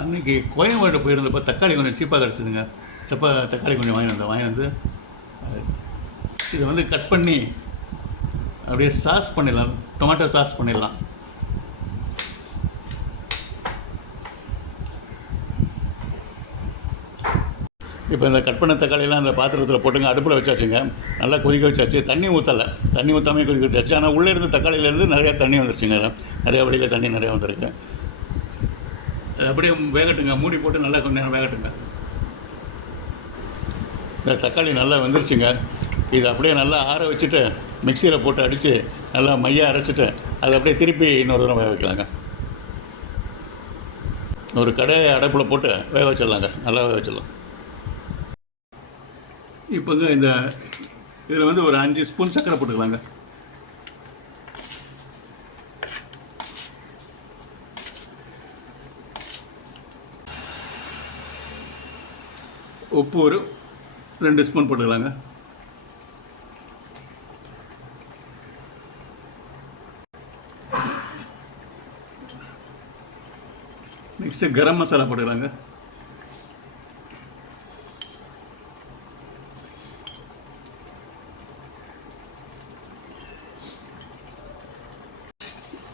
அன்றைக்கி கோயம்பேடு போயிருந்தப்போ தக்காளி கொஞ்சம் சீப்பாக கிடச்சிதுங்க. தக்காளி கொஞ்சம் வாங்கி வந்து இதை வந்து கட் பண்ணி அப்படியே சாஸ் பண்ணிடலாம், டொமேட்டோ சாஸ் பண்ணிடலாம். இப்போ இந்த கட் பண்ண தக்காளியெல்லாம் அந்த பாத்திரத்தில் போட்டுங்க, அடுப்பில் வச்சாச்சுங்க. நல்லா கொதிக்க வச்சாச்சு. தண்ணி ஊற்றலை, தண்ணி ஊற்றாமே கொதிக்க வச்சாச்சு. ஆனால் உள்ளே இருந்து தக்காளியிலேருந்து நிறையா தண்ணி வந்துருச்சுங்க. நிறையா வழியில் தண்ணி நிறையா வந்திருக்கு. அப்படியே வேகட்டுங்க, மூடி போட்டு நல்லா கொஞ்சம் நேரம் வேகட்டுங்க. இந்த தக்காளி நல்லா வெந்துருச்சுங்க. இது அப்படியே நல்லா ஆற வச்சுட்டு மிக்சியில் போட்டு அடித்து நல்லா மையாக அரைச்சிட்டு அதை அப்படியே திருப்பி இன்னொரு தடவை வேக வைக்கலாங்க. ஒரு கடையை அடுப்பில் போட்டு வேக வச்சிடலாங்க, நல்லா வேக வச்சிடலாம். இப்போங்க இதில் வந்து ஒரு 5 ஸ்பூன் சர்க்கரை போட்டுக்கலாங்க. உப்பு ஒரு 2 ஸ்பூன் போட்டுக்கலாங்க. நெக்ஸ்ட்டு கரம் மசாலா போட்டுக்கலாங்க.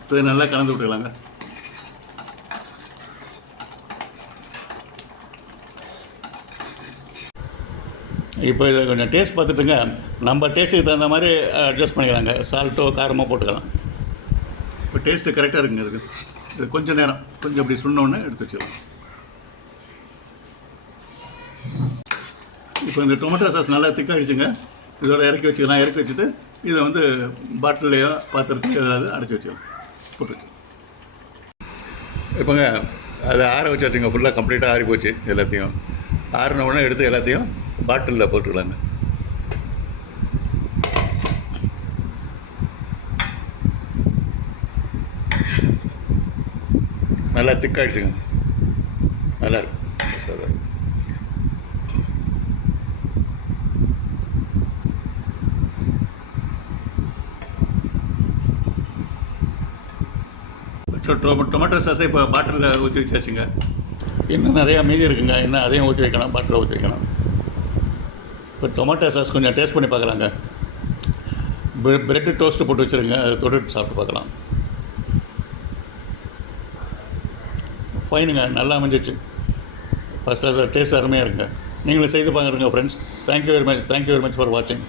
இப்போ நல்லா கலந்து விட்டுக்கலாங்க. இப்போ இதை கொஞ்சம் டேஸ்ட் பார்த்துட்டுங்க, நம்ம டேஸ்ட்டுக்கு தகுந்த மாதிரி அட்ஜஸ்ட் பண்ணிக்கலாங்க. சால்ட்டோ காரமோ போட்டுக்கலாம். இப்போ டேஸ்ட்டு கரெக்டாக இருக்குங்க. இது கொஞ்சம் நேரம் கொஞ்சம் அப்படி சுண்ணோன்னு எடுத்து வச்சுக்கலாம். இப்போ இந்த டொமேட்டோ சாஸ் நல்லா திக்காகிடுச்சுங்க. இதோட இறக்கி வச்சுக்கலாம். இறக்கி வச்சுட்டு இதை வந்து பாட்டிலையோ பாத்திரத்தையோ ஏதாவது அடைச்சி வச்சுக்கலாம். போட்டுருக்கு. இப்போங்க அதை ஆற வச்சாச்சுங்க. ஃபுல்லாக கம்ப்ளீட்டாக ஆறி போச்சு. எல்லாத்தையும் ஆறின உடனே எடுத்து எல்லாத்தையும் பாட்டிலில் போட்டுக்கலாங்க. நல்லா திக்காகிடுச்சுங்க. நல்லா இருக்கு. டொமேட்டோ சாஸை இப்போ பாட்டிலில் ஊற்றி வச்சாச்சுங்க. இன்னும் நிறையா மீதி இருக்குங்க. இன்னும் அதையும் ஊற்றி வைக்கணும், பாட்டிலில் ஊற்றி வைக்கணும். இப்போ டொமேட்டோ சாஸ் கொஞ்சம் டேஸ்ட் பண்ணி பார்க்கலாங்க. ப்ரெட்டு டோஸ்ட்டு போட்டு வச்சுருங்க, அதை தொட்டு சாப்பிட்டு பார்க்கலாம். ஃபைனுங்க, நல்லா அமைஞ்சிச்சு. ஃபஸ்ட்டு அது டேஸ்ட் அருமையாக இருக்குங்க. நீங்களும் செய்து பாருங்க friends. Thank you very much for வாட்சிங்.